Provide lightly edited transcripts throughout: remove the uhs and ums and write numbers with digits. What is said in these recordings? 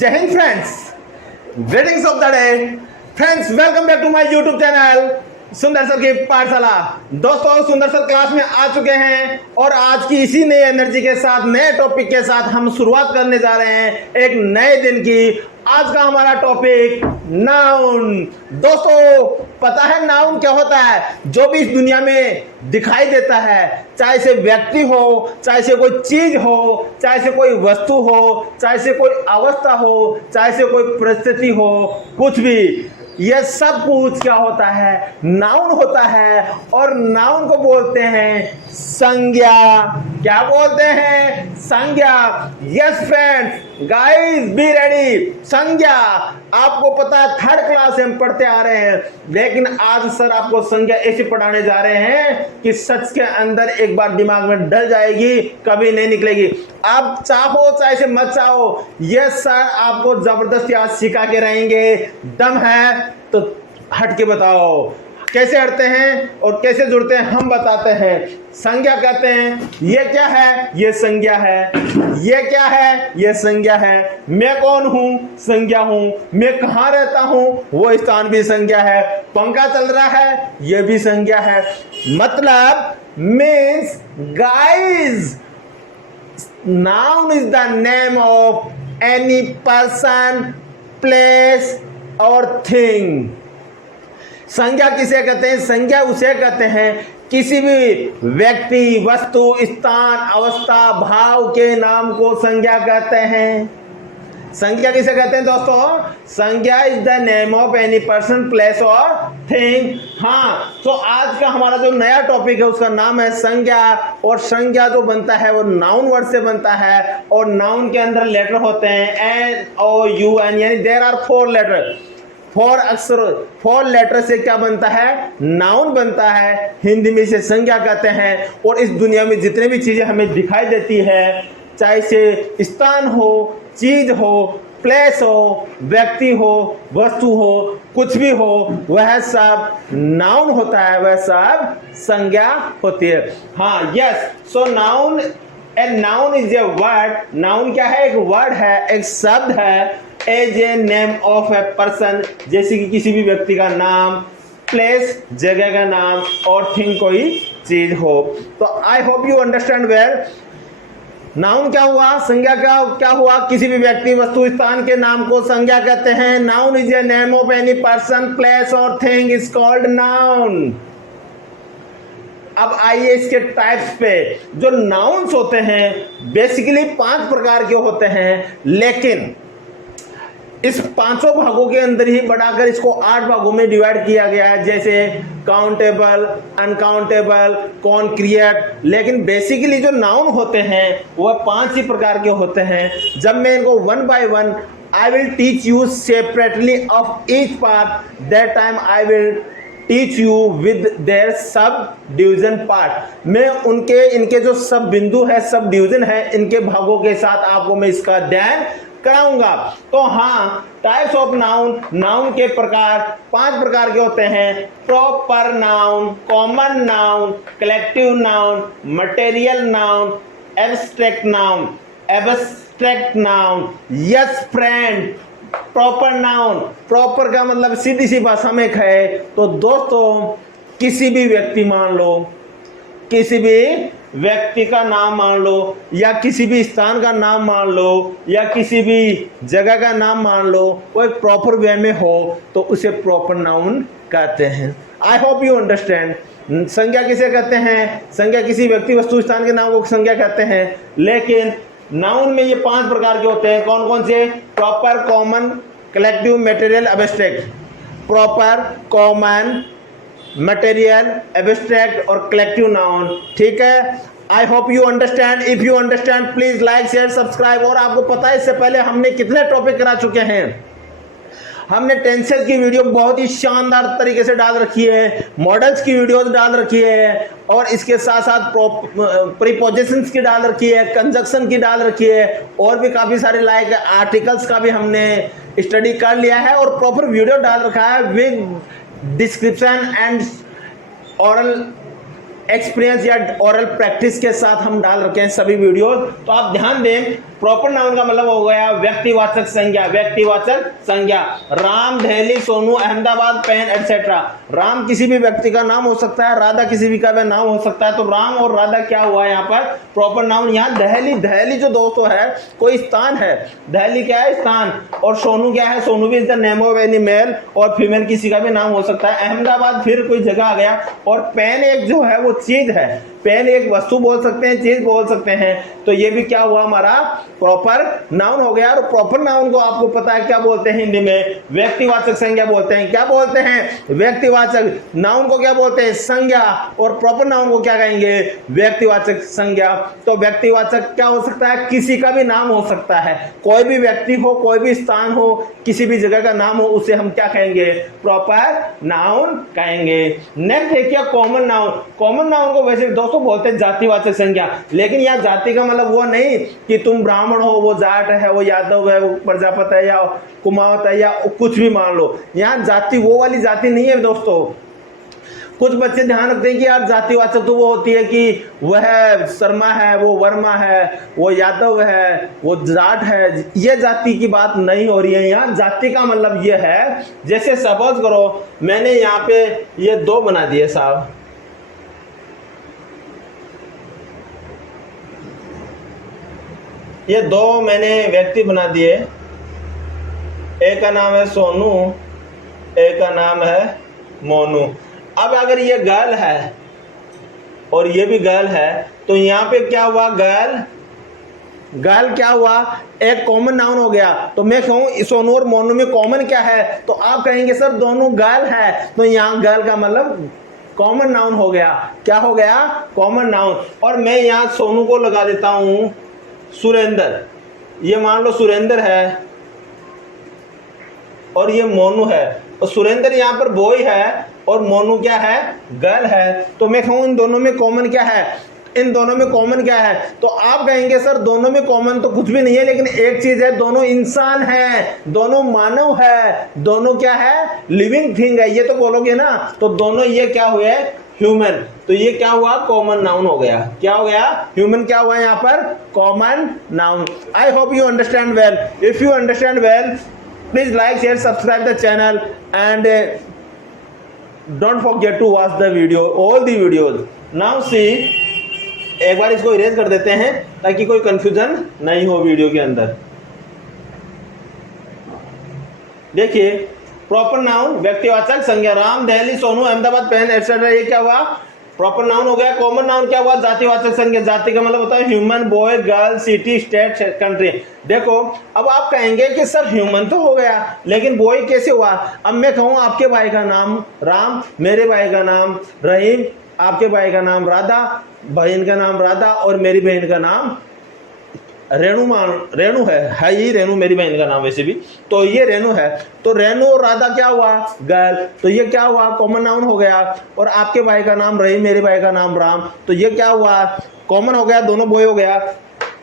जय Hind friends, greetings of the day friends, welcome back to my YouTube channel Sundar sir की पाठशाला। दोस्तों, सुंदर सर क्लास में आ चुके हैं और आज की इसी नई एनर्जी के साथ, नए टॉपिक के साथ हम शुरुआत करने जा रहे हैं एक नए दिन की। आज का हमारा टॉपिक नाउन। दोस्तों, पता है नाउन क्या होता है? जो भी इस दुनिया में दिखाई देता है, चाहे से व्यक्ति हो, चाहे से कोई चीज हो, चाहे से कोई वस्तु हो, चाहे से कोई अवस्था हो, चाहे से कोई परिस्थिति हो, कुछ भी, यह सब कुछ क्या होता है? नाउन होता है। और नाउन को बोलते हैं संज्ञा। क्या बोलते हैं? संज्ञा। Yes friends, guys be ready. संज्ञा, आपको पता है थर्ड क्लास से हम पढ़ते आ रहे हैं, लेकिन आज सर आपको संज्ञा ऐसे पढ़ाने जा रहे हैं कि सच के अंदर एक बार दिमाग में डल जाएगी, कभी नहीं निकलेगी। आप चाहो चाहे से मत चाहो, ये सर आपको जबरदस्ती आज सिखा के रहेंगे। दम है तो हट के बताओ कैसे हटते हैं और कैसे जुड़ते हैं, हम बताते हैं। संज्ञा कहते हैं ये क्या है? ये संज्ञा है। ये क्या है? ये संज्ञा है। मैं कौन हूं? संज्ञा हूं। मैं कहां रहता हूं? वो स्थान भी संज्ञा है। पंखा चल रहा है, ये भी संज्ञा है। मतलब means guys, noun is the name of any person, place और thing। संज्ञा किसे कहते हैं? संज्ञा उसे कहते हैं किसी भी व्यक्ति, वस्तु, स्थान, अवस्था, भाव के नाम को संज्ञा कहते हैं। संज्ञा किसे कहते हैं दोस्तों? संज्ञा is the name of any person, place और थिंग। हाँ, तो आज का हमारा जो नया टॉपिक है उसका नाम है संज्ञा। और संज्ञा जो बनता है वो नाउन वर्ड से बनता है। और नाउन के अंदर लेटर होते हैं एन ओ यू एन, यानी देयर आर 4 लेटर। 4 अक्षर, 4 लेटर से क्या बनता है? नाउन बनता है। हिंदी में इसे संज्ञा कहते हैं। और इस दुनिया में जितने भी चीजें हमें दिखाई देती है, चाहे से स्थान हो, चीज हो, प्लेस हो, व्यक्ति हो, वस्तु हो, कुछ भी हो, वह सब नाउन होता है, वह सब संज्ञा होती है। हाँ, yes. So noun, and noun is a word. Noun क्या है? एक वर्ड है, एक शब्द है। As a name of a person, जैसे कि किसी भी व्यक्ति का नाम, प्लेस जगह का नाम, और थिंग कोई चीज हो। तो आई hope you understand well. Noun क्या हुआ? संज्ञा क्या हुआ? किसी भी व्यक्ति, वस्तु, स्थान के नाम को संज्ञा कहते हैं। Noun is A name of any person, place और थिंग इज कॉल्ड नाउन। अब आइए इसके टाइप्स पे। जो नाउन्स होते हैं बेसिकली 5 प्रकार के होते हैं, लेकिन इस 5 भागों के अंदर ही बढ़ाकर इसको 8 भागों में डिवाइड किया गया है, जैसे काउंटेबल, अनकाउंटेबल, कॉन्क्रिएट। लेकिन बेसिकली जो नाउन होते हैं वह 5 ही प्रकार के होते हैं। जब मैं इनको one by one I will teach you separately of each part, that time I will teach you with their sub division part. मैं इनके जो सब बिंदु है, सब डिवीजन है, इनके भागों के साथ आपको मैं इसका अध्ययन कराऊंगा। तो हाँ, टाइप्स ऑफ नाउन, नाउन के प्रकार 5 प्रकार के होते हैं। Proper noun, common noun, collective noun, material noun, abstract noun, abstract noun. Yes friend, proper noun. Proper का मतलब सीधी सी भाषा में कहे तो दोस्तों, किसी भी व्यक्ति मान लो, किसी भी व्यक्ति का नाम मान लो, या किसी भी स्थान का नाम मान लो, या किसी भी जगह का नाम मान लो, वो एक प्रॉपर वे में हो तो उसे प्रॉपर नाउन कहते हैं। आई होप यू अंडरस्टैंड। संज्ञा किसे कहते हैं? संज्ञा किसी व्यक्ति, वस्तु, स्थान के नाम को संज्ञा कहते हैं। लेकिन नाउन में ये 5 प्रकार के होते हैं। कौन कौन से? Proper, common, collective, material, abstract. Proper, common, material, abstract और कलेक्टिव नाउन। ठीक है, आई hope you understand. If you understand please like, share, subscribe. और आपको पता है इससे पहले हमने कितने टॉपिक करा चुके हैं? हमने टेंसेस की वीडियो बहुत ही शानदार तरीके से डाल रखी है, मॉडल्स की वीडियोस डाल रखी है, और इसके साथ साथ प्रीपोजिशंस की डाल रखी है, कंजक्शन की डाल रखी है, और भी काफ़ी सारे लाइक आर्टिकल्स का भी हमने स्टडी कर लिया है और प्रॉपर वीडियो डाल रखा है with description and aural experience या ओरल प्रैक्टिस के साथ हम डाल रखे हैं सभी वीडियो। तो आप ध्यान दें, प्रॉपर नाउन का मतलब हो गया व्यक्तिवाचक संज्ञा। व्यक्तिवाचक संज्ञा, राम, दहली, सोनू, अहमदाबाद, पेन एटसेट्रा। राम किसी भी व्यक्ति का नाम हो सकता है, राधा किसी भी का नाम हो सकता है। तो राम और राधा क्या हुआ यहाँ पर प्रॉपर नाउन। यहाँ दहली, दहली जो दोस्तों है कोई स्थान है, दहली क्या है स्थान, और सोनू क्या है, सोनू भी is the name of any male और फीमेल किसी का भी नाम हो सकता है। अहमदाबाद फिर कोई जगह आ गया, और पेन एक जो है वो चीज है, पेन एक वस्तु बोल सकते हैं, चीज बोल सकते हैं। तो ये भी क्या हुआ हमारा प्रॉपर नाउन हो गया। और प्रॉपर नाउन को आपको पता है क्या बोलते हैं हिंदी में, व्यक्तिवाचक संज्ञा बोलते हैं। क्या बोलते हैं, व्यक्तिवाचक। नाउन को क्या बोलते हैं, संज्ञा, और प्रॉपर नाउन को क्या कहेंगे, व्यक्तिवाचक संज्ञा। तो व्यक्तिवाचक क्या हो सकता है, किसी का भी नाम हो सकता है, कोई भी व्यक्ति हो, कोई भी स्थान हो, किसी भी जगह का नाम हो, उसे हम क्या कहेंगे, प्रॉपर नाउन कहेंगे। नेक्स्ट देखिए कॉमन नाउन। कॉमन नाउन को वैसे दोस्तों बोलते हैं जातिवाचक संज्ञा, लेकिन यहाँ जाति का मतलब वो नहीं कि तुम ब्राह्मण हो, वो जाट है, वो यादव है, वो प्रजापत है, या कुमावत है, या कुछ भी मान लो। यहाँ जाति वो वाली जाति नहीं है दोस्तों। कुछ बच्चे ध्यान रखते हैं कि यार जातिवाचक तो वो होती है कि वह शर्मा है, वो वर्मा है, वो यादव है, वो जाट है। ये जाति की बात नहीं हो रही है यहाँ। जाति का मतलब ये है, जैसे सपोज करो मैंने यहाँ पे ये दो बना दिए साहब, ये दो मैंने व्यक्ति बना दिए, एक का नाम है सोनू, एक का नाम है मोनू। अब अगर ये गर्ल है और ये भी गर्ल है, तो यहाँ पे क्या हुआ, गर्ल, गर्ल क्या हुआ, एक कॉमन नाउन हो गया। तो मैं कहूँ सोनू और मोनू में कॉमन क्या है, तो आप कहेंगे सर दोनों गर्ल है, तो यहाँ गर्ल का मतलब कॉमन नाउन हो गया। क्या हो गया, कॉमन नाउन। और मैं यहाँ सोनू को लगा देता हूँ सुरेंद्र, ये मान लो सुरेंद्र है और ये मोनू है, और सुरेंद्र यहाँ पर बॉय है और मोनू क्या है, गर्ल है। तो मैं कहूँ इन दोनों में कॉमन क्या है, इन दोनों में कॉमन क्या है, तो आप कहेंगे सर दोनों में कॉमन तो कुछ भी नहीं है, लेकिन एक चीज है, दोनों इंसान है, दोनों मानव है, दोनों क्या है, लिविंग थिंग है, ये तो बोलोगे ना। तो दोनों ये क्या हुए, ह्यूमन। तो ये क्या हुआ, कॉमन नाउन हो गया। क्या हो गया, ह्यूमन क्या हुआ यहाँ पर, common noun. I hope you understand well. If you understand well, please like, share, subscribe the channel and don't forget to watch the video, all the videos. Now see, एक बार इसको इरेज कर देते हैं ताकि कोई कंफ्यूजन नहीं हो वीडियो के अंदर। देखिए प्रॉपर नाउन, व्यक्तिवाचक संज्ञा, राम, दहली, सोनू, अहमदाबाद, पेन एटसेट्रा, ये क्या हुआ, प्रॉपर नाउन हो गया। कॉमन नाउन क्या हुआ, जातिवाचक संज्ञा। जाति का मतलब होता है human, boy, girl, city, state, country. देखो अब आप कहेंगे कि सर ह्यूमन तो हो गया, लेकिन बॉय कैसे हुआ। अब मैं कहूँ आपके भाई का नाम राम, मेरे भाई का नाम रहीम, आपके भाई का नाम राधा, बहन का नाम राधा, और मेरी बहन का नाम रेणु है ही, रेणु मेरी बहन का नाम वैसे भी, तो ये रेणु है। तो रेणु और राधा क्या हुआ, गर्ल, तो ये क्या हुआ, कॉमन नाउन हो गया। और आपके भाई का नाम रहीम, मेरे भाई का नाम राम, तो ये क्या हुआ, कॉमन हो गया, दोनों बॉय हो गया।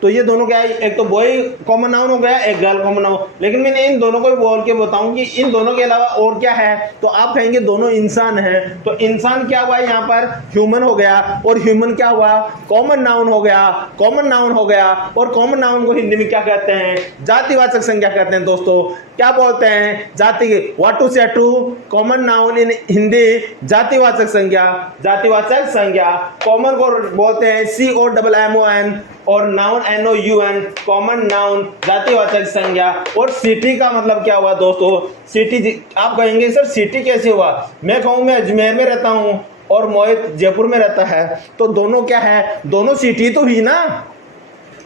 तो ये दोनों क्या है, एक तो बॉय कॉमन नाउन हो गया, एक गर्ल कॉमन नाउन। लेकिन मैंने इन दोनों को बोल के बताऊं कि इन दोनों के अलावा और क्या है, तो आप कहेंगे दोनों इंसान हैं। तो इंसान क्या हुआ यहाँ पर, ह्यूमन हो गया, और ह्यूमन क्या हुआ, कॉमन नाउन हो गया, कॉमन नाउन हो गया। और कॉमन नाउन को हिंदी में क्या कहते हैं, जातिवाचक संज्ञा कहते हैं दोस्तों। क्या बोलते हैं, जाति, what to say to common noun in Hindi, जातिवाचक संज्ञा, जातिवाचक संज्ञा। कॉमन को बोलते हैं COMMON, और नाउन NOUN, कॉमन नाउन, जातिवाचक संज्ञा। और सिटी का मतलब क्या हुआ दोस्तों, सिटी, आप कहेंगे सर सिटी कैसे हुआ, मैं कहूँ मैं अजमेर में रहता हूँ और मोहित जयपुर में रहता है, तो दोनों क्या है, दोनों सिटी तो हुई ना।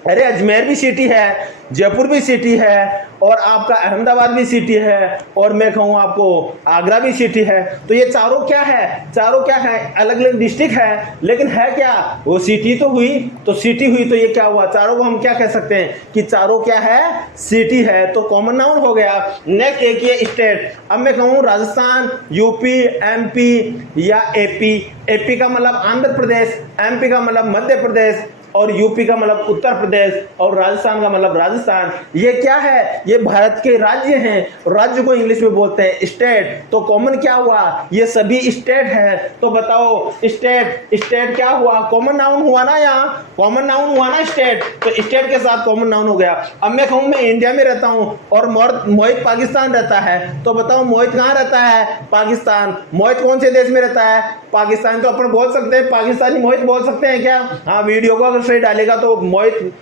अरे अजमेर भी सिटी है, जयपुर भी सिटी है, और आपका अहमदाबाद भी सिटी है, और मैं कहूँ आपको आगरा भी सिटी है। तो ये चारों क्या है, चारों क्या है, अलग अलग डिस्ट्रिक्ट है, लेकिन है क्या, वो सिटी तो हुई। तो सिटी हुई तो ये क्या हुआ, चारों को हम क्या कह सकते हैं कि चारों क्या है, सिटी है। तो कॉमन नाउन हो गया। नेक्स्ट एक ये स्टेट। अब मैं कहूँ राजस्थान, यूपी, MP या AP। AP का मतलब आंध्र प्रदेश, MP का मतलब मध्य प्रदेश, और यूपी का मतलब उत्तर प्रदेश, और राजस्थान का मतलब राजस्थान। ये क्या है? ये भारत के राज्य हैं। राज्य को इंग्लिश में बोलते हैं स्टेट। तो कॉमन क्या हुआ? ये सभी स्टेट है। तो बताओ स्टेट, स्टेट क्या हुआ? कॉमन नाउन हुआ ना, यहाँ कॉमन नाउन हुआ ना स्टेट, तो स्टेट के साथ कॉमन नाउन हो गया। अब मैं कहूँ मैं इंडिया में रहता हूँ और मोहित पाकिस्तान रहता है, तो बताओ मोहित कहाँ रहता है? पाकिस्तान। मोहित कौन से देश में रहता है? पाकिस्तान। तो अपन बोल सकते हैं पाकिस्तानी मोहित बोल सकते हैं क्या? हाँ, वीडियो को अगर सही डालेगा तो मोहित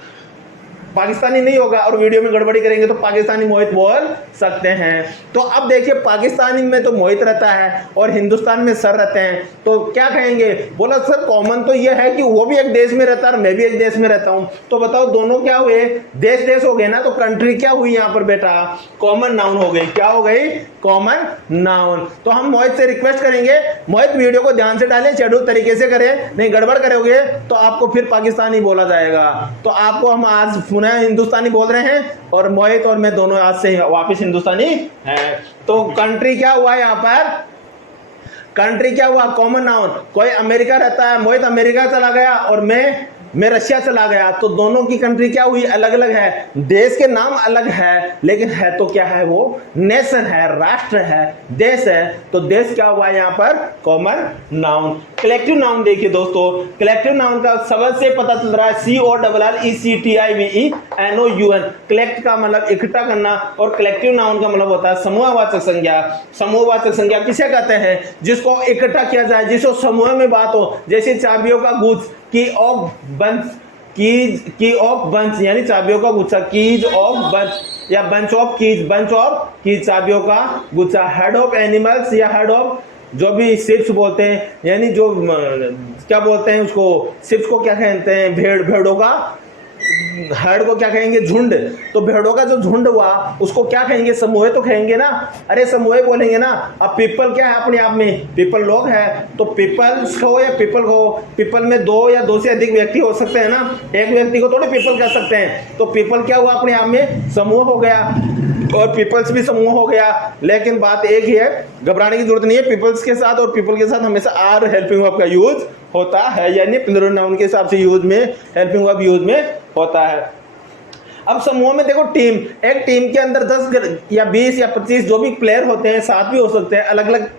पाकिस्तानी नहीं होगा, और वीडियो में गड़बड़ी करेंगे तो पाकिस्तानी मोहित बोल सकते हैं। तो अब देखिए पाकिस्तानी में तो मोहित रहता है और हिंदुस्तान में सर रहते हैं, तो क्या कहेंगे? बोला सर कॉमन तो ये है कि वो भी एक देश में रहता है और मैं भी एक देश में रहता हूं, तो बताओ दोनों क्या हुए? देश देश हो गए ना। तो कंट्री क्या हुई यहाँ पर बेटा? कॉमन नाउन हो गई। क्या हो गई? Common noun. तो हम मोहित से रिक्वेस्ट करेंगे, मोहित वीडियो को ध्यान से डालें, शेड्यूल तरीके से करें, नहीं गड़बड़ करोगे तो आपको फिर पाकिस्तानी बोला जाएगा। तो आपको हम आज पुनः हिंदुस्तानी बोल रहे हैं और मोहित और मैं दोनों आज से वापस हिंदुस्तानी हैं। तो कंट्री क्या हुआ यहाँ पर? कंट्री क्या हुआ? Common noun. कोई अमेरिका रहता है, मोहित अमेरिका चला गया और मैं रशिया चला गया, तो दोनों की कंट्री क्या हुई? अलग अलग है। देश के नाम अलग है लेकिन है तो क्या है? वो नेशन है, राष्ट्र है, देश है। तो देश क्या हुआ यहाँ पर? Common noun. कलेक्टिव नाउन देखिए दोस्तों, कलेक्टिव नाउन का शब्द से पता चल रहा है CORRECTIVENOUN। कलेक्ट का मतलब इकट्ठा करना और कलेक्टिव नाउन का मतलब होता है समूहवाचक संज्ञा। समूहवाचक संज्ञा किसे कहते हैं? जिसको इकट्ठा किया जाए, जिसको समूह में बात हो, जैसे चाबियों का गुच्छ, की ऑफ बंच यानी चाबियों का गुच्छा, कीज ऑफ बंच या बंच ऑफ कीज चाबियों का गुच्छा। हेड ऑफ एनिमल्स या हेड ऑफ जो भी शिप्स बोलते हैं, यानी जो क्या बोलते हैं उसको, शिप्स को क्या कहते हैं? भेड़ों का हर्ड को क्या कहेंगे? झुंड। तो भेड़ों का जो झुंड हुआ उसको क्या कहेंगे? समूह तो कहेंगे ना। अरे समूह बोलेंगे ना। अब पीपल क्या है अपने आप में? पीपल लोग है, तो पीपल्स हो या पीपल हो, पीपल में दो या दो से अधिक व्यक्ति हो सकते हैं ना, एक व्यक्ति को थोड़े पीपल कह सकते हैं। तो पीपल क्या हुआ अपने आप में? समूह हो गया, और पीपल्स भी समूह हो गया। लेकिन बात एक ही है, घबराने की जरूरत नहीं है। पीपल्स के साथ और पीपल के साथ हमेशा आर हेल्पिंग वर्ब का यूज होता है, यानी प्लूरल नाउन के हिसाब से यूज में हेल्पिंग वर्ब यूज में होता है। अब समूह में देखो टीम, एक टीम के अंदर 10 या 20 या 25 जो भी प्लेयर होते हैं, 7 भी हो सकते हैं, अलग अलग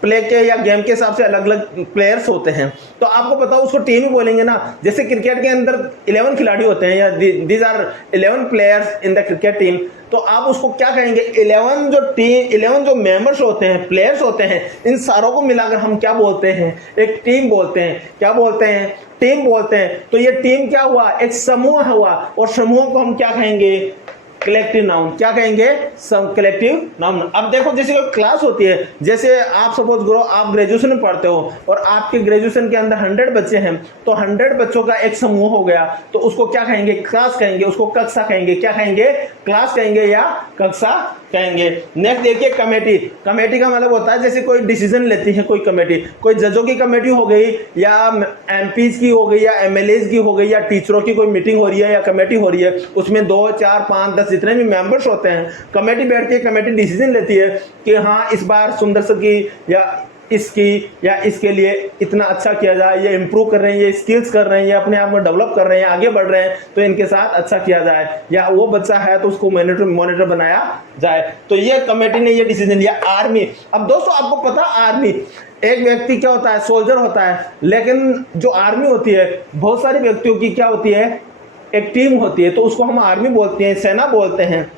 प्ले के या गेम के हिसाब से अलग अलग प्लेयर्स होते हैं। तो आपको पता उसको टीम ही बोलेंगे ना। जैसे क्रिकेट के अंदर 11 खिलाड़ी होते हैं, या these are 11 players in the cricket team, तो आप उसको क्या कहेंगे? 11 जो मेंबर्स होते हैं, प्लेयर्स होते हैं, इन सारों को मिलाकर हम क्या बोलते हैं? एक टीम बोलते हैं। क्या बोलते हैं? टीम बोलते हैं। तो ये टीम क्या हुआ? एक समूह हुआ, और समूह को हम क्या कहेंगे? Collective noun. क्या कहेंगे? Collective noun. अब देखो जैसे कोई क्लास होती है, जैसे आप सपोज करो आप ग्रेजुएशन में पढ़ते हो और आपके ग्रेजुएशन के अंदर 100 बच्चे हैं, तो 100 बच्चों का एक समूह हो गया, तो उसको क्या कहेंगे? क्लास कहेंगे, उसको कक्षा कहेंगे। क्या कहेंगे? क्लास कहेंगे या कक्षा कहेंगे। नेक्स्ट देखिए कमेटी। कमेटी का मतलब होता है जैसे कोई डिसीजन लेती है कोई कमेटी, कोई जजों की कमेटी हो गई, या एमपीज की हो गई, या एमएलएज की हो गई, या टीचरों की कोई मीटिंग हो रही है या कमेटी हो रही है, उसमें 2, 4, 5, 10 जितने भी मेंबर्स होते हैं, कमेटी बैठती है, कमेटी डिसीजन लेती है कि हाँ इस बार सुंदर सर की या इसकी या इसके लिए इतना अच्छा किया जाए, ये इंप्रूव कर रहे हैं, ये स्किल्स कर रहे हैं, ये अपने आप में डेवलप कर रहे हैं, आगे बढ़ रहे हैं, तो इनके साथ अच्छा किया जाए, या वो बच्चा है तो उसको मॉनिटर बनाया जाए। तो ये कमेटी ने ये डिसीजन लिया। आर्मी, अब दोस्तों आपको पता आर्मी एक व्यक्ति क्या होता है? सोल्जर होता है, लेकिन जो आर्मी होती है बहुत सारे व्यक्तियों की क्या होती है? एक टीम होती है, तो उसको हम आर्मी बोलते हैं, सेना बोलते हैं।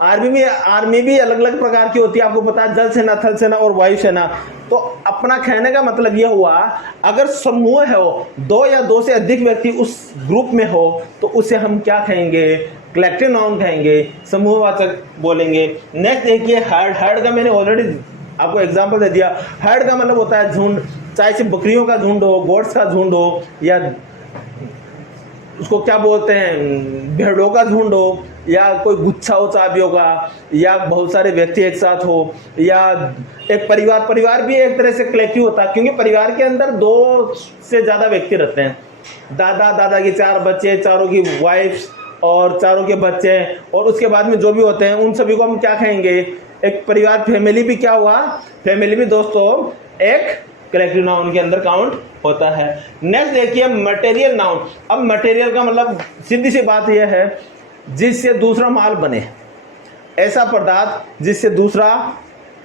आर्मी भी अलग अलग प्रकार की होती है, आपको पता है, जल सेना, थल सेना और वायु सेना। तो अपना कहने का मतलब यह हुआ, अगर समूह है हो, 2 या 2 से अधिक व्यक्ति उस ग्रुप में हो, तो उसे हम क्या कहेंगे? कलेक्टिव नाउन कहेंगे, समूहवाचक बोलेंगे। नेक्स्ट देखिए हर्ड। हर्ड का मैंने ऑलरेडी आपको एग्जांपल दे दिया। हर्ड का मतलब होता है झुंड, चाहे से बकरियों का झुंड हो, गोट्स का झुंड हो, या उसको क्या बोलते हैं? भेड़ों का झुंड हो, या कोई गुच्छा हो चाबियों का, या बहुत सारे व्यक्ति एक साथ हो, या एक परिवार भी एक तरह से कलेक्टिव होता है, क्योंकि परिवार के अंदर 2 से ज्यादा व्यक्ति रहते हैं। दादा की 4 बच्चे, चारों की वाइफ्स और चारों के बच्चे, और उसके बाद में जो भी होते हैं उन सभी को हम क्या कहेंगे? एक परिवार, फैमिली भी क्या हुआ? फैमिली भी दोस्तों एक कलेक्टिव नाउन के अंदर काउंट होता है। नेक्स्ट देखिए मटेरियल नाउन। अब मटेरियल का मतलब सीधी सी बात यह है जिससे दूसरा माल बने, ऐसा पदार्थ जिससे दूसरा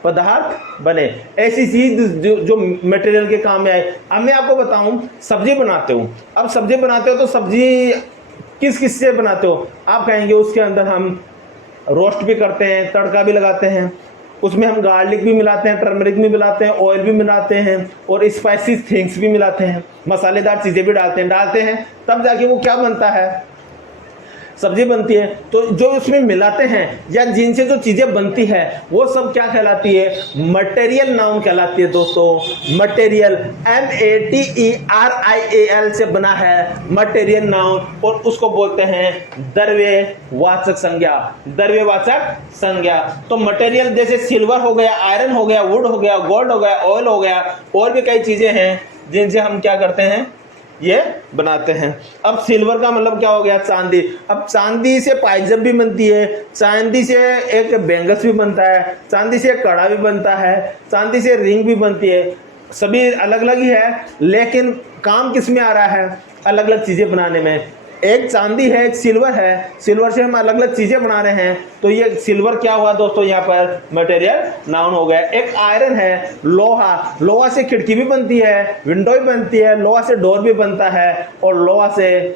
पदार्थ बने, ऐसी चीज जो मटेरियल के काम में आए। अब मैं आपको बताऊं, सब्जी बनाते हो, अब सब्जी बनाते हो तो सब्जी किस किस से बनाते हो? आप कहेंगे उसके अंदर हम रोस्ट भी करते हैं, तड़का भी लगाते हैं, उसमें हम गार्लिक भी मिलाते हैं, टर्मरिक भी मिलाते हैं, ऑयल भी मिलाते हैं और स्पाइसी थिंग्स भी मिलाते हैं, मसालेदार चीज़ें भी डालते हैं तब जाके वो क्या बनता है, सब्जी बनती है। तो जो उसमें मिलाते हैं या जिनसे जो चीज़ें बनती है वो सब क्या कहलाती है? मटेरियल नाउन कहलाती है दोस्तों। मटेरियल METERIAL से बना है मटेरियल नाउन और उसको बोलते हैं द्रव्यवाचक संज्ञा। द्रव्यवाचक संज्ञा। तो मटेरियल जैसे सिल्वर हो गया, आयरन हो गया, वुड हो गया, गोल्ड हो गया, ऑयल हो गया, और भी कई चीज़ें हैं जिनसे हम क्या करते हैं, ये बनाते हैं। अब सिल्वर का मतलब क्या हो गया? चांदी। अब चांदी से पायजब भी बनती है, चांदी से एक बैंगल्स भी बनता है, चांदी से एक कड़ा भी बनता है, चांदी से रिंग भी बनती है। सभी अलग अलग ही है लेकिन काम किस में आ रहा है? अलग अलग चीजें बनाने में। एक चांदी है, एक सिल्वर है, सिल्वर से हम अलग अलग चीजें बना रहे हैं, तो ये सिल्वर क्या हुआ दोस्तों? यहाँ पर मटेरियल नाउन हो गया। एक आयरन है, लोहा, लोहा से खिड़की भी बनती है, विंडो भी बनती है, लोहा से डोर भी बनता है, और लोहा से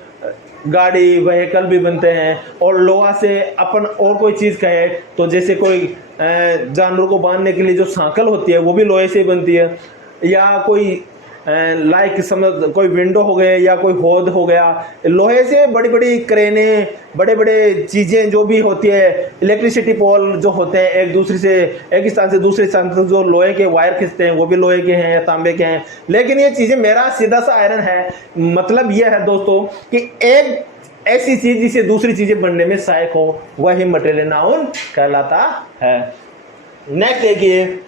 गाड़ी व्हीकल भी बनते हैं, और लोहा से अपन और कोई चीज़ कहे तो जैसे कोई जानवर को बांधने के लिए जो सांकल होती है वो भी लोहे से बनती है, या कोई लाइक समझ कोई विंडो हो गए या कोई होद हो गया, लोहे से बड़ी बड़ी क्रेनें, बड़े बड़े चीज़ें जो भी होती है, इलेक्ट्रिसिटी पोल जो होते हैं एक दूसरे से, एक स्थान से दूसरे स्थान तक जो लोहे के वायर खींचते हैं वो भी लोहे के हैं, तांबे के हैं। लेकिन ये चीज़ें मेरा सीधा सा आयरन है। मतलब ये है दोस्तों कि एक ऐसी चीज़ जिसे दूसरी चीज़ें बनने में सहायक हो, वही मटेरियल नाउन कहलाता है। नेक्स्ट देखिए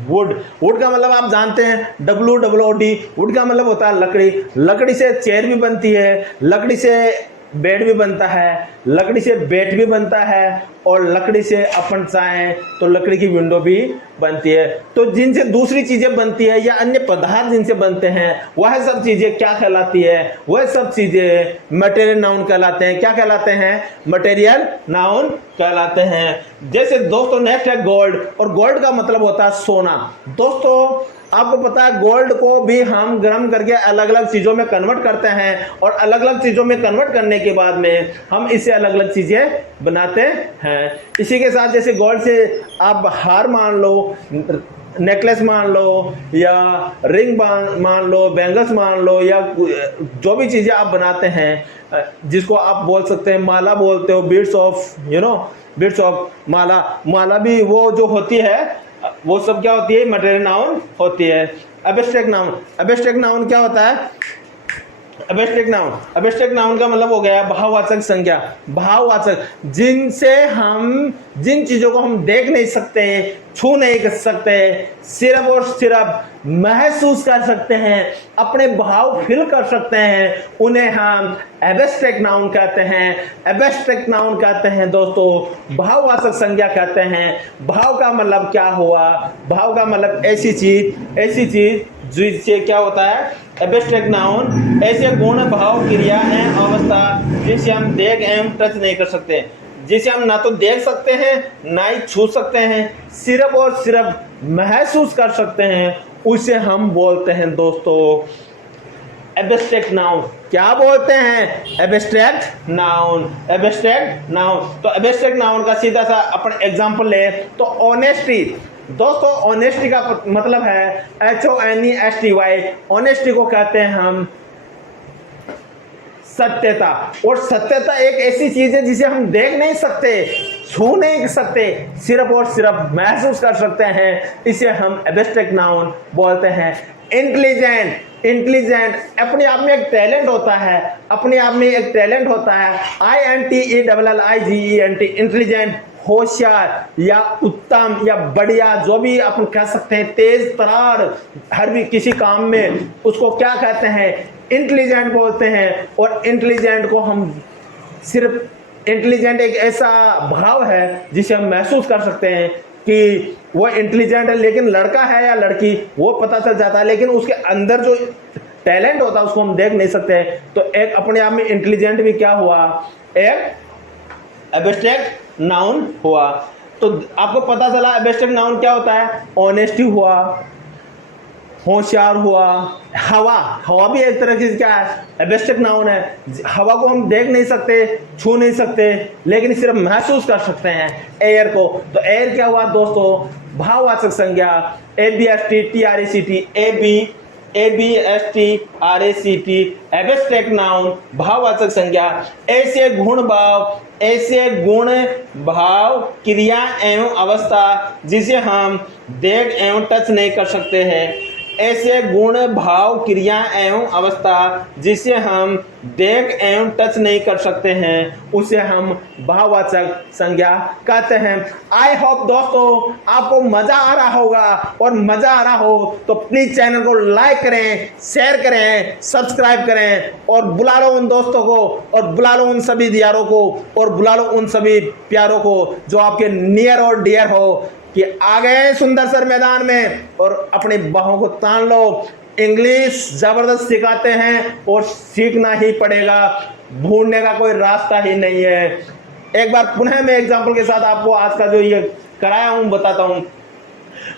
वुड। वुड का मतलब आप जानते हैं WOOD। वुड का मतलब होता है लकड़ी। लकड़ी से चेयर भी बनती है, लकड़ी से बेड भी बनता है, लकड़ी से बेड भी बनता है, और लकड़ी से अपन चाहें तो लकड़ी की विंडो भी बनती है। तो जिनसे दूसरी चीजें बनती है या अन्य पदार्थ जिनसे बनते हैं वह सब चीजें क्या कहलाती है? वह सब चीजें मटेरियल नाउन कहलाते हैं। क्या कहलाते हैं? मटेरियल नाउन कहलाते हैं। जैसे दोस्तों नेक्स्ट है गोल्ड, और गोल्ड का मतलब होता है सोना। दोस्तों आपको पता है गोल्ड को भी हम गर्म करके अलग अलग चीज़ों में कन्वर्ट करते हैं, और अलग अलग चीज़ों में कन्वर्ट करने के बाद में हम इससे अलग अलग चीज़ें बनाते हैं। इसी के साथ जैसे गोल्ड से आप हार मान लो, नेकलेस मान लो, या रिंग मान लो, बैंगल्स मान लो, या जो भी चीज़ें आप बनाते हैं जिसको आप बोल सकते हैं माला बोलते हो, बीड्स ऑफ बीड्स ऑफ माला। माला भी वो जो होती है वो सब क्या होती है? मटेरियल नाउन होती है। Abstract noun. एब्स्ट्रैक्ट नाउन क्या होता है? एब्स्ट्रैक्ट नाउन का मतलब हो गया भाववाचक संज्ञा। भाववाचक, जिनसे हम जिन चीजों को हम देख नहीं सकते, छू नहीं कर सकते, सिर्फ और सिर्फ महसूस कर सकते हैं, अपने भाव फील कर सकते हैं, उन्हें हम एब्स्ट्रैक्ट नाउन कहते हैं। एब्स्ट्रैक्ट नाउन कहते हैं दोस्तों, भाववाचक संज्ञा कहते हैं। भाव का मतलब क्या हुआ? भाव का मतलब ऐसी चीज जिससे क्या होता है? एब्स्ट्रैक्ट नाउन ऐसे गुण, भाव, क्रिया एवं अवस्था जिसे हम देख एवं टच नहीं कर सकते, जिसे हम ना तो देख सकते हैं ना ही छू सकते हैं, सिर्फ और सिर्फ महसूस कर सकते हैं, उसे हम बोलते हैं दोस्तों एब्स्ट्रैक्ट नाउन। क्या बोलते हैं? Abstract noun. Abstract noun. तो एब्स्ट्रैक्ट नाउन का सीधा सा अपन एग्जांपल ले तो ऑनेस्टी। दोस्तों ऑनेस्टी का मतलब है HONESTY। ऑनेस्टी को कहते हैं हम सत्यता। और सत्यता एक ऐसी चीज है जिसे हम देख नहीं सकते, छू नहीं सकते, सिर्फ और सिर्फ महसूस कर सकते हैं, इसे हम एब्स्ट्रैक्ट नाउन बोलते हैं। इंटेलिजेंट अपने आप में एक टैलेंट होता है, अपने आप में एक टैलेंट होता है। INTELLIGENT। इंटेलिजेंट, होशियार या उत्तम या बढ़िया, जो भी अपन कह सकते हैं, तेज तरार, हर भी किसी काम में उसको क्या कहते हैं? इंटेलिजेंट बोलते हैं। और इंटेलिजेंट को हम सिर्फ, इंटेलिजेंट एक ऐसा भाव है जिसे हम महसूस कर सकते हैं, कि वो इंटेलिजेंट है, लेकिन लड़का है या लड़की वो पता चल जाता है, लेकिन उसके अंदर जो टैलेंट होता है उसको हम देख नहीं सकते। तो एक अपने आप में इंटेलिजेंट भी क्या हुआ, एक एब्स्ट्रैक्ट नाउन हुआ। तो आपको पता चला एब्स्ट्रैक्ट नाउन क्या होता है, ऑनेस्टी हुआ, होशियार हुआ। हवा, हवा भी एक तरह की क्या है, एब्स्ट्रैक्ट नाउन है। हवा को हम देख नहीं सकते, छू नहीं सकते, लेकिन सिर्फ महसूस कर सकते हैं एयर को। तो एयर क्या हुआ दोस्तों, भाववाचक संज्ञा, ABSTRACT, ABSTRACT, एब्स्ट्रैक्ट नाउन, भाववाचक संज्ञा। ऐसे गुण भाव, ऐसे गुण भाव, क्रिया एवं अवस्था जिसे हम देख एवं टच नहीं कर सकते हैं। ऐसे गुण भाव, क्रिया एवं अवस्था जिसे हम देख एवं टच नहीं कर सकते हैं, उसे हम भाववाचक संज्ञा कहते हैं। आई होप दोस्तों आपको मजा आ रहा होगा, और मजा आ रहा हो तो प्लीज चैनल को लाइक करें, शेयर करें, सब्सक्राइब करें, और बुला लो उन दोस्तों को, और बुला लो उन सभी यारों को, और बुला लो उन सभी प्यारों को जो आपके नियर और डियर हो, कि आ गए सुंदर सर मैदान में, और अपनी बाहों को तान लो। इंग्लिश जबरदस्त सिखाते हैं और सीखना ही पड़ेगा, भूलने का कोई रास्ता ही नहीं है। एक बार पुनः मैं एग्जांपल के साथ आपको आज का जो ये कराया हूं बताता हूं।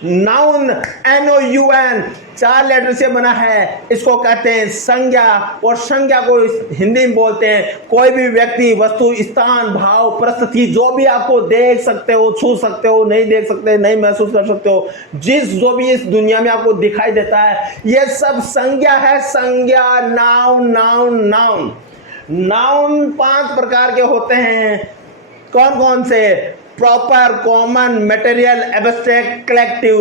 नाउन, NOUN 4 लेटर से बना है, इसको कहते हैं संज्ञा। और संज्ञा को हिंदी में बोलते हैं कोई भी व्यक्ति, वस्तु, स्थान, भाव, परिस्थिति, जो भी आपको देख सकते हो, छू सकते हो, नहीं देख सकते, नहीं महसूस कर सकते हो, जो भी इस दुनिया में आपको दिखाई देता है, ये सब संज्ञा है। संज्ञा, नाउन, नाउन, नाउन। नाउन 5 प्रकार के होते हैं। कौन कौन से, proper, common, material, abstract, collective.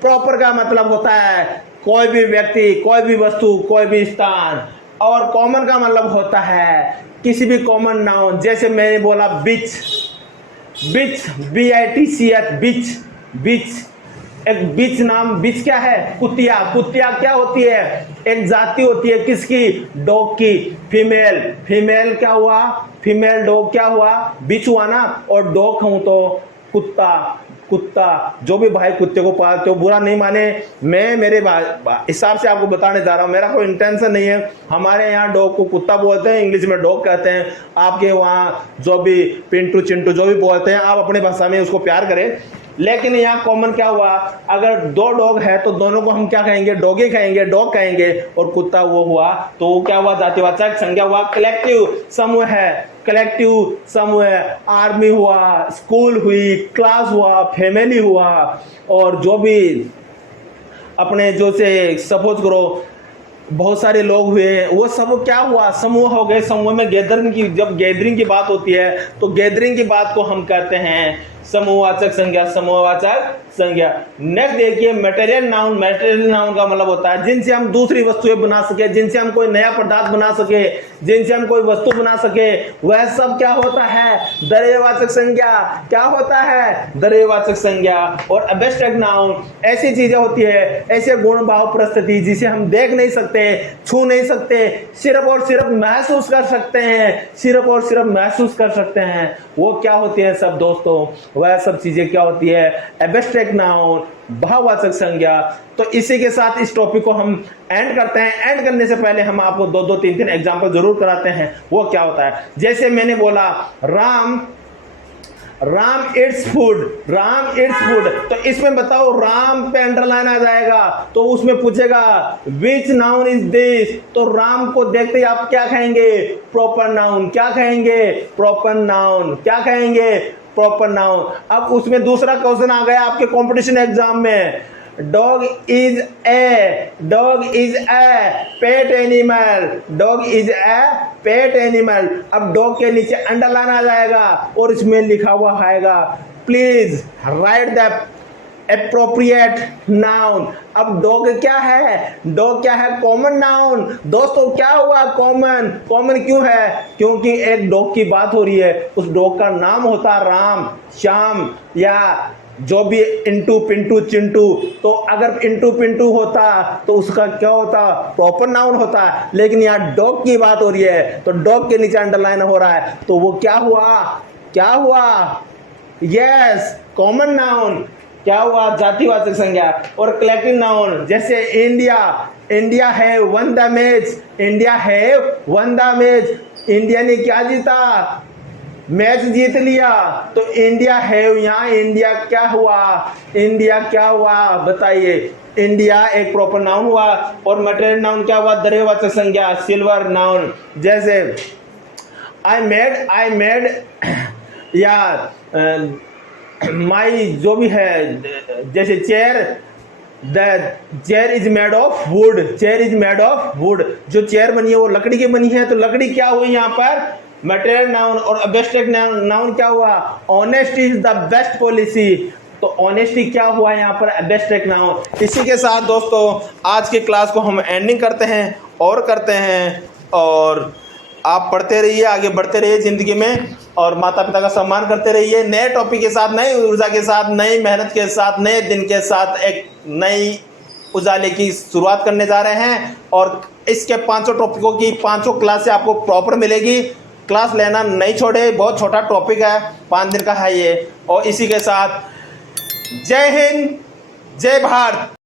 Proper का मतलब होता है कोई भी व्यक्ति, कोई भी वस्तु, कोई भी स्थान। और कॉमन का मतलब होता है किसी भी कॉमन नाउन, जैसे मैंने बोला बिच, बिच, BITCH, बिच, बिच। एक बिच नाम, बिच क्या है, कुतिया। कुतिया क्या होती है, एक जाति होती है किसकी, डॉग की, फीमेल। फीमेल क्या हुआ, फीमेल डॉग क्या हुआ, बिच हुआ ना। और डॉग हूं तो कुत्ता, कुत्ता। जो भी भाई कुत्ते को पालते हो, बुरा नहीं माने, मैं मेरे हिसाब से आपको बताने जा रहा हूँ, मेरा कोई इंटेंशन नहीं है। हमारे यहाँ डॉग को कुत्ता बोलते हैं, इंग्लिश में डॉग कहते हैं। आपके वहाँ जो भी पिंटू चिंटू जो भी बोलते हैं, आप अपनी भाषा में उसको प्यार करें। लेकिन यहाँ कॉमन क्या हुआ, अगर 2 डॉग है तो दोनों को हम क्या कहेंगे, डॉगी कहेंगे, डॉग कहेंगे। और कुत्ता वो हुआ तो वो क्या हुआ, जातिवाचक संज्ञा हुआ। कलेक्टिव समूह है, कलेक्टिव समूह है। आर्मी हुआ, स्कूल हुई, क्लास हुआ, फैमिली हुआ, और जो भी अपने जो से सपोज करो बहुत सारे लोग हुए, वो सब क्या हुआ, समूह हो गए। समूह में गैदरिंग की, जब गैदरिंग की बात होती है तो गैदरिंग की बात को हम कहते हैं समूहवाचक संज्ञा, समूहवाचक संज्ञा। नेक्स्ट देखिए मटेरियल नाउन। मटेरियल नाउन का मतलब होता है जिनसे हम दूसरी वस्तुएं बना सके, जिनसे हम कोई नया पदार्थ बना सके, जिनसे हम कोई वस्तु बना सके, वह सब क्या होता है, द्रव्यवाचक संज्ञा। क्या होता है, द्रव्यवाचक संज्ञा। और एब्स्ट्रैक्ट नाउन ऐसी चीजें होती है, ऐसे गुण भाव परिस्थिति जिसे हम देख नहीं सकते, छू नहीं सकते, सिर्फ और सिर्फ महसूस कर सकते हैं, सिर्फ और सिर्फ महसूस कर सकते हैं। वो क्या होती है सब दोस्तों, वह सब चीजें क्या होती है, एब्स्ट्रैक्ट नाउन, भाववाचक संज्ञा। तो इसी के साथ इस टॉपिक को हम एंड करते हैं। एंड करने से पहले हम आपको 2-2, 3-3 एग्जांपल जरूर कराते हैं। वो क्या होता है, जैसे मैंने बोला Ram, Ram its food, Ram its food. तो इसमें बताओ राम पे अंडरलाइन आ जाएगा, तो उसमें पूछेगा विच नाउन इज दिस। तो राम को देखते ही आप क्या कहेंगे, प्रॉपर नाउन। क्या कहेंगे, प्रॉपर नाउन। क्या कहेंगे, प्रॉपर नाउन। अब उसमें दूसरा क्वेश्चन आ गया आपके कंपटीशन एग्जाम में, dog is a, dog is a pet animal, dog is a pet animal. अब डॉग के नीचे अंडरलाइन आ जाएगा और इसमें लिखा हुआ आएगा please right the appropriate noun. अब डॉग क्या है, डॉग क्या है, कॉमन नाउन। दोस्तों क्या हुआ, कॉमन। कॉमन क्यों है, क्योंकि एक डॉग की बात हो रही है, उस डॉग का नाम होता राम, श्याम, या जो भी इंटू पिंटू चिंटू। तो अगर इंटू पिंटू होता तो उसका क्या होता, प्रॉपर नाउन होता। लेकिन यहाँ डॉग की बात हो रही है तो डॉग के नीचे अंडरलाइन हो रहा है, तो वो क्या हुआ, क्या हुआ, यस, कॉमन नाउन क्या हुआ, जातिवाचक संज्ञा। और कलेक्टिव नाउन जैसे इंडिया, इंडिया है वन द मैच, इंडिया है वन द मैच, इंडिया ने क्या जीता, मैच जीत लिया। तो इंडिया है, यहाँ इंडिया क्या हुआ, इंडिया क्या हुआ बताइए। इंडिया एक प्रॉपर नाउन हुआ। और मटेरियल नाउन क्या हुआ, द्रव्यवाचक संज्ञा, सिल्वर नाउन। जैसे आई मेड या माई जो भी है, जैसे chair, the chair is made of would, chair is made of would, जो चेयर बनी है वो लकड़ी की बनी है। तो लकड़ी क्या हुई यहाँ पर, मटेरियल नाउन। और एब्स्ट्रैक्ट नाउन क्या हुआ, honest is the best policy, तो ऑनेस्टी क्या हुआ यहाँ पर, एब्स्ट्रैक्ट नाउन। इसी के साथ दोस्तों आज की क्लास को हम एंडिंग करते हैं और करते हैं। और आप पढ़ते रहिए, आगे बढ़ते रहिए ज़िंदगी में, और माता पिता का सम्मान करते रहिए। नए टॉपिक के साथ, नई ऊर्जा के साथ, नई मेहनत के साथ, नए दिन के साथ एक नई उजाले की शुरुआत करने जा रहे हैं। और इसके 500 टॉपिकों की 500 क्लास से आपको प्रॉपर मिलेगी। क्लास लेना नहीं छोड़े, बहुत छोटा टॉपिक है, 5 दिन का है ये। और इसी के साथ जय हिंद, जय भारत।